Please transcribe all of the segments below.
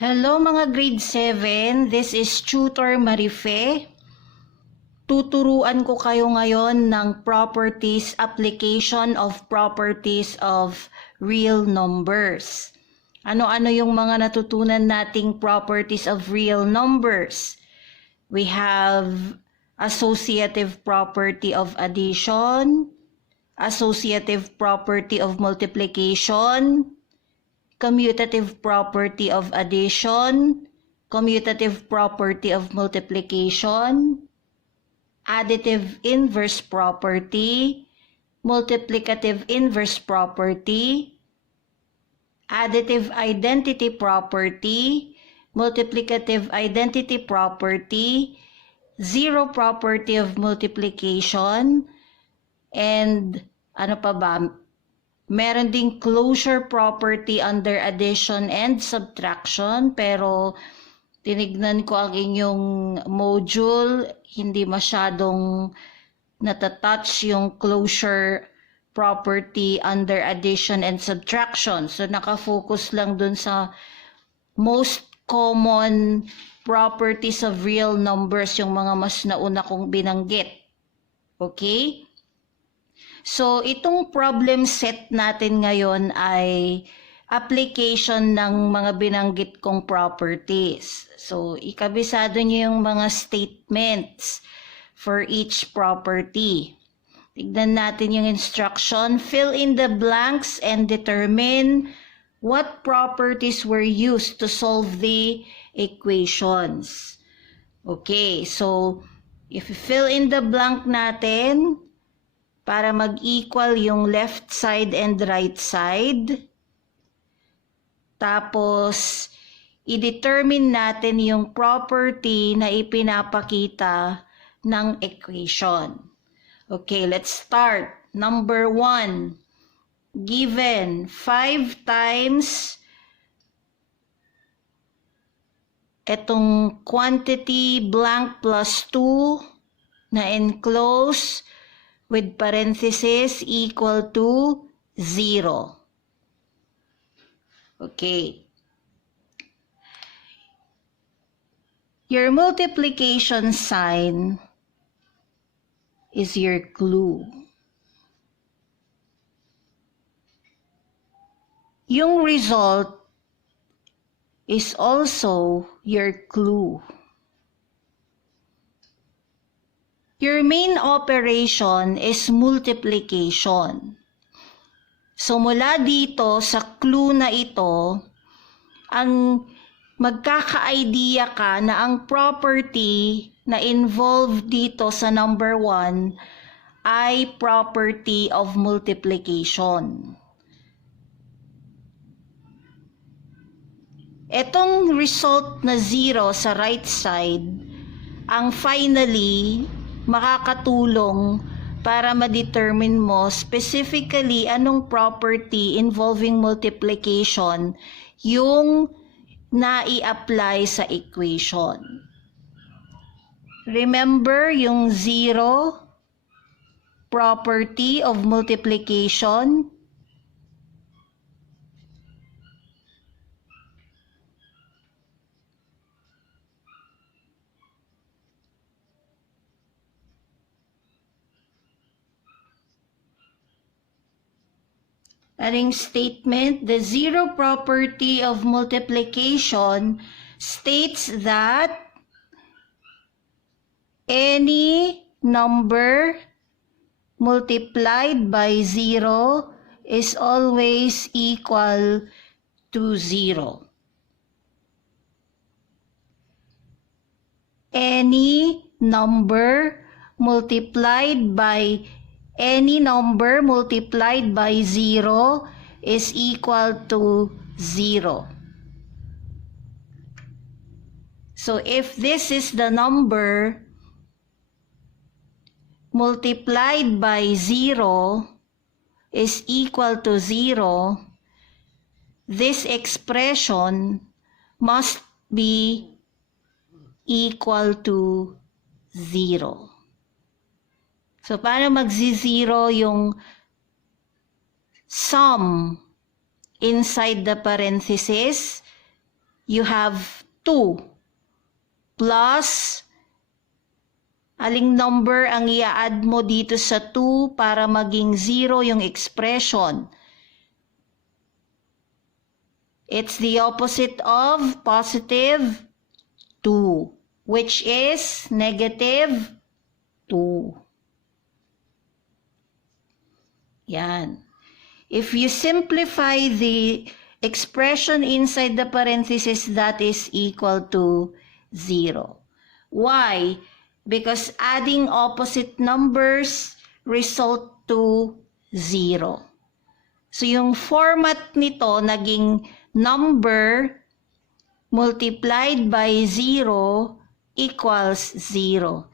Hello mga grade 7, this is Tutor Marife. Tuturuan ko kayo ngayon ng application of properties of real numbers. Ano-ano yung mga natutunan nating properties of real numbers? We have associative property of addition, associative property of multiplication, commutative property of addition, commutative property of multiplication, additive inverse property, multiplicative inverse property, additive identity property, multiplicative identity property, zero property of multiplication, and ano pa ba? Meron ding closure property under addition and subtraction, pero tinignan ko ang inyong module, hindi masyadong natatouch yung closure property under addition and subtraction. So nakafocus lang dun sa most common properties of real numbers, yung mga mas nauna kong binanggit. Okay? So, itong problem set natin ngayon ay application ng mga binanggit kong properties. So, ikabisado nyo yung mga statements for each property. Tignan natin yung instruction. Fill in the blanks and determine what properties were used to solve the equations. Okay, so if you fill in the blank natin, para mag-equal yung left side and right side. Tapos, i-determine natin yung property na ipinapakita ng equation. Okay, let's start. Number 1, given 5 times etong quantity blank plus 2 na enclose with parenthesis equal to 0. Okay. Your multiplication sign is your clue. Yung result is also your clue. Your main operation is multiplication. So mula dito sa clue na ito, ang magkaka-idea ka na ang property na involved dito sa number 1 ay property of multiplication. Etong result na 0 sa right side, ang finally makakatulong para ma-determine mo specifically anong property involving multiplication yung nai-apply sa equation. Remember yung 0 property of multiplication? Aring statement, the zero property of multiplication states that any number multiplied by 0 is always equal to 0. Any number multiplied by 0 is equal to 0. So if this is the number multiplied by 0 is equal to 0, this expression must be equal to 0. So, paano magzi-zero yung sum inside the parenthesis? you have 2 plus aling number ang i-add mo dito sa 2 para maging 0 yung expression. It's the opposite of positive 2, which is negative 2. Yan. If you simplify the expression inside the parenthesis, that is equal to 0. Why? Because adding opposite numbers result to 0. So yung format nito naging number multiplied by 0 equals 0.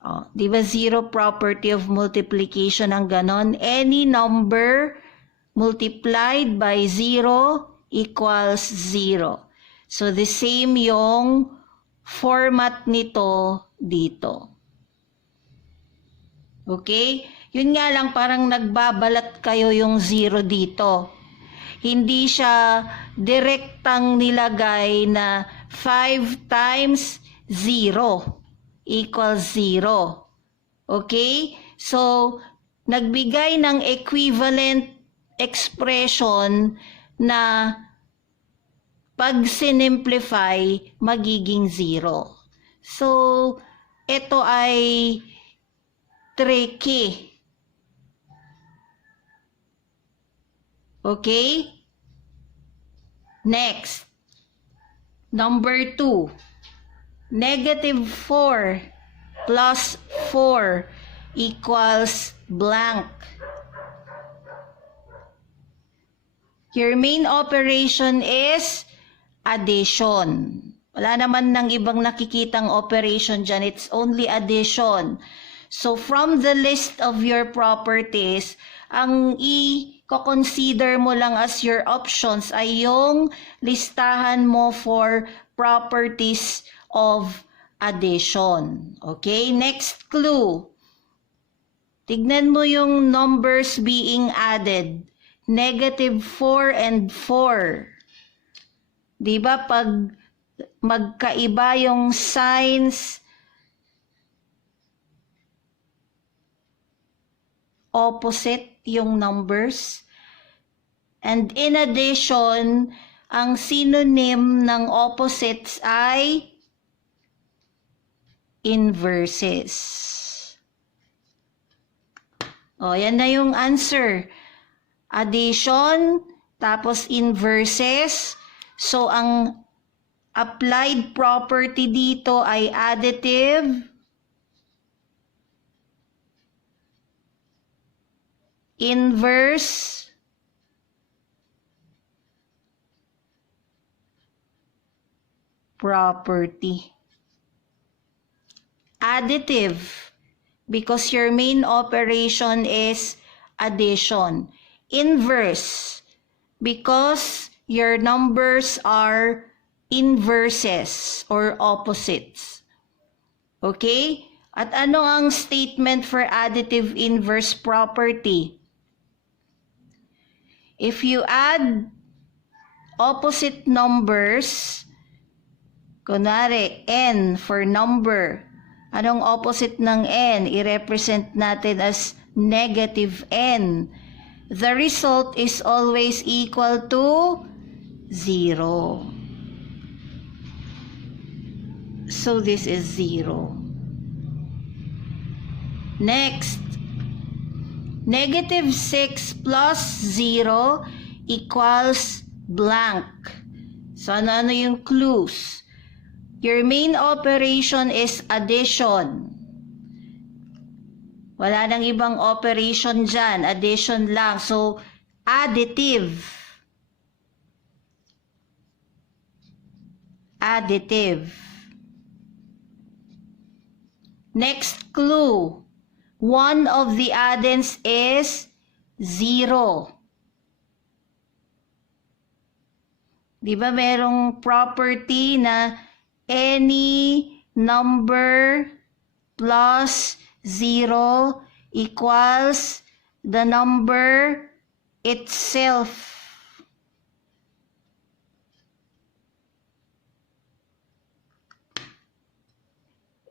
Oh, di ba zero property of multiplication ang ganon? Any number multiplied by 0 equals 0. So the same yung format nito dito. Okay? Yun nga lang, parang nagbabalat kayo yung 0 dito. Hindi siya direktang nilagay na 5 times 0 equals 0. Okay? So, nagbigay ng equivalent expression na pag sinimplify, magiging 0. So, ito ay tricky. Okay? Next. Number 2. Negative 4 plus 4 equals blank. Your main operation is addition. Wala naman ng ibang nakikitang operation dyan. It's only addition. So from the list of your properties, ang i-consider mo lang as your options ay yung listahan mo for properties of addition. Okay, next clue. Tignan mo yung numbers being added. Negative 4 and 4. Diba pag magkaiba yung signs, opposite yung numbers. And in addition, ang synonym ng opposites ay inverses. O, yan na yung answer. Addition, tapos inverses. So, ang applied property dito ay additive, inverse, property. Additive, because your main operation is addition. Inverse, because your numbers are inverses or opposites. Okay? At ano ang statement for additive inverse property? If you add opposite numbers, kunwari, n for number, anong opposite ng n? I-represent natin as negative n. The result is always equal to 0. So this is 0. Next, negative 6 plus 0 equals blank. So ano yung clues? Your main operation is addition. Wala nang ibang operation dyan. Addition lang. So, additive. Additive. Next clue. One of the addends is 0. Di ba merong property na any number plus 0 equals the number itself.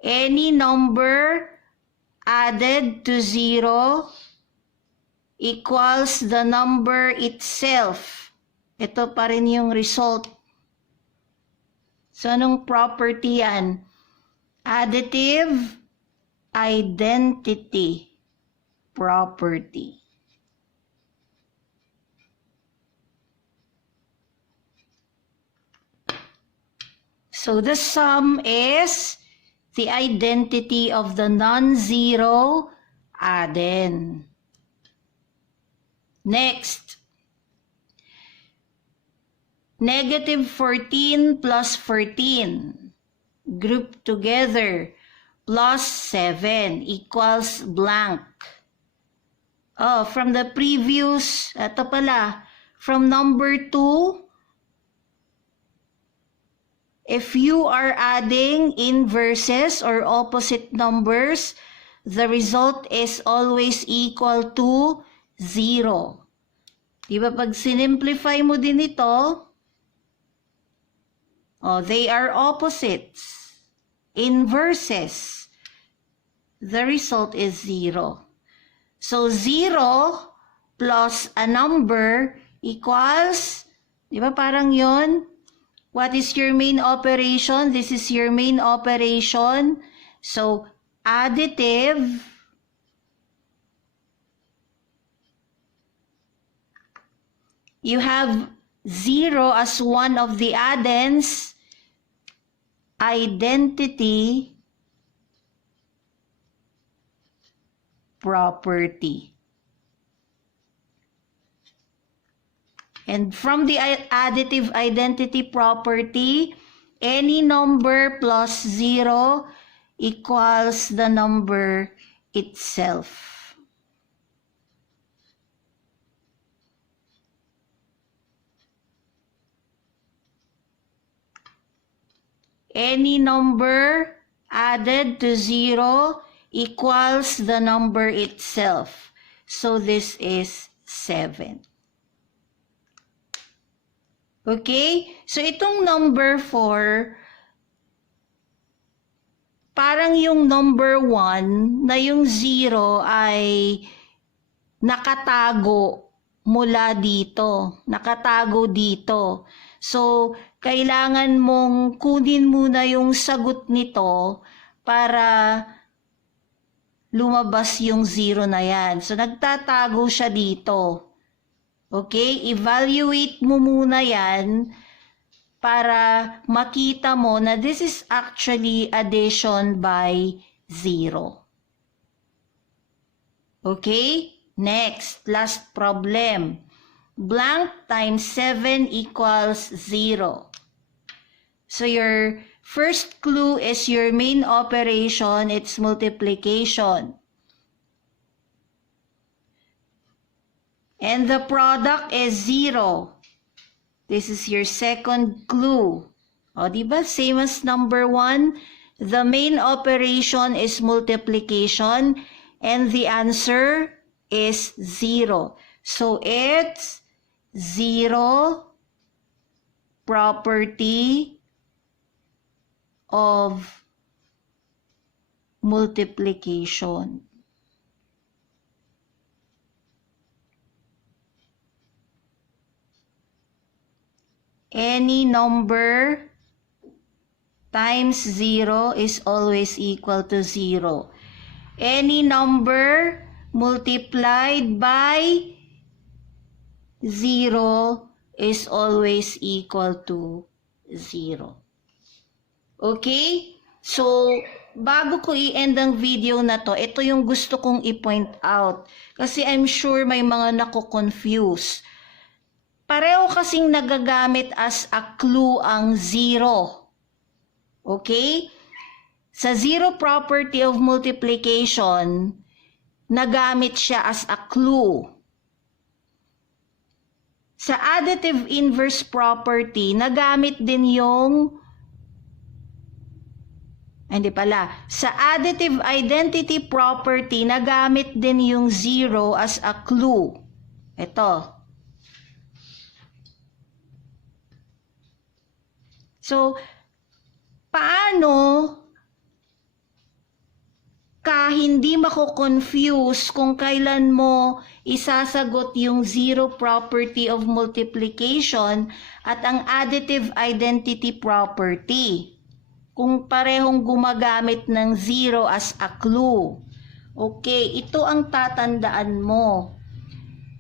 Any number added to 0 equals the number itself. Ito pa rin yung result. So, anong property yan? Additive identity property. So, the sum is the identity of the non-zero addend. Next, negative 14 plus 14 grouped together plus 7 equals blank. Oh, from the previous, ito pala, from number 2, if you are adding inverses or opposite numbers, the result is always equal to 0. Diba pag sinimplify mo din ito, oh, they are opposites, inverses. The result is 0. So 0 plus a number equals, diba parang yon? What is your main operation? This is your main operation. So, additive you have 0 as one of the addends, identity property. And from the additive identity property, any number plus 0 equals the number itself. Any number added to 0 equals the number itself. So this is 7. Okay? So, itong number 4, parang yung number 1 na yung 0 ay nakatago mula dito. Nakatago dito. So, kailangan mong kunin muna yung sagot nito para lumabas yung 0 na yan. So, nagtatago siya dito. Okay, evaluate mo muna yan para makita mo na this is actually addition by 0. Okay, next, last problem. Blank times 7 equals 0. So your first clue is your main operation, it's multiplication. And the product is 0. This is your second clue. O, diba? Same as number 1. The main operation is multiplication. And the answer is 0. So, it's 0 property of multiplication. Any number times 0 is always equal to 0. Any number multiplied by 0 is always equal to 0. Okay? So, bago ko i-end ang video na to, ito yung gusto kong i-point out. Kasi I'm sure may mga nako-confuse. Pareho kasing nagagamit as a clue ang 0. Okay? Sa 0 property of multiplication, nagamit siya as a clue. Sa additive inverse property, nagamit din yung hindi pala. Sa additive identity property, nagamit din yung 0 as a clue. Ito. So, paano ka hindi mako-confuse kung kailan mo isasagot yung zero property of multiplication at ang additive identity property, kung parehong gumagamit ng zero as a clue. Okay, ito ang tatandaan mo.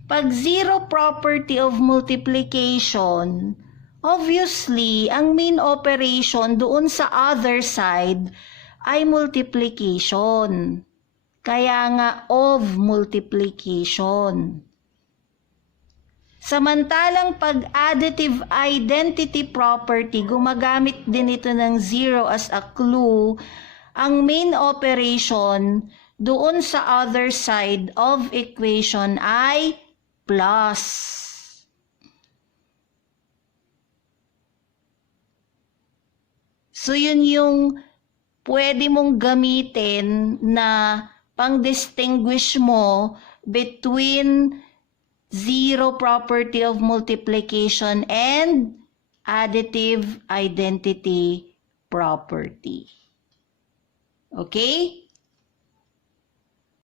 Pag zero property of multiplication, obviously, ang main operation doon sa other side ay multiplication. Kaya nga of multiplication. Samantalang pag additive identity property, gumagamit din ito ng zero as a clue, ang main operation doon sa other side of equation ay plus. So yun yung pwede mong gamitin na pang-distinguish mo between zero property of multiplication and additive identity property. Okay?